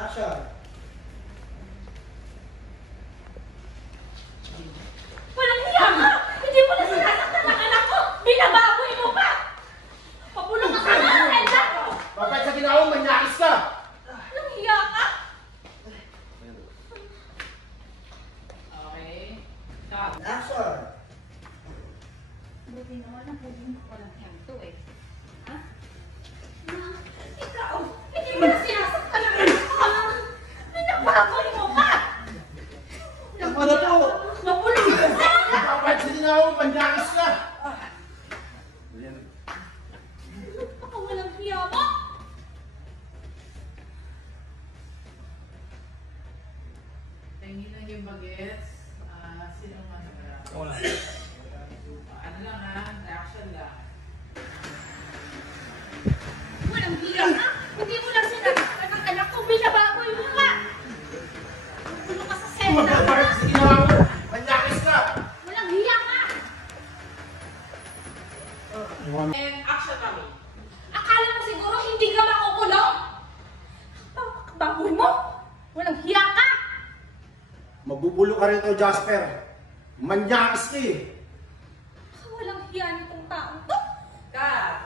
Action! Walang hiya ka! Hindi mo na sinasaktan ang anak ko! Binababoy mo pa! Papulong ka sana ang headlock ko! Bakit sa ginawa mo, manyakis ka? Walang hiya ka! Okay. Stop. Action! Buti naman ang pugong ko walang hiyang eh. Ha? Ma, ikaw! Hindi mo na sinasaktan ang anak ko! Binababoy mo pa! Tama na po! Mapulong ka sana! Bakit sa ginawa mo, manyakis ka? Baka walang hiya mo! Tinginan yung bagets. Sino man naman? Wala. Ano lang ha? Reaction lang. Walang hiya ka! Hindi mo lang sinasaktan ang anak ko! Binababoy mo pa! Mapulong ka sa selda mo! Bakit sa ginawa mo, manyakis ka? Walang hiya ka! And action kami. Akala mo siguro hindi ka makukulong? Baboy mo! Walang hiya ka! Mabubulo ka rin to, Jasper. Manyakis ka eh. Walang hiya nitong taong to! Cut!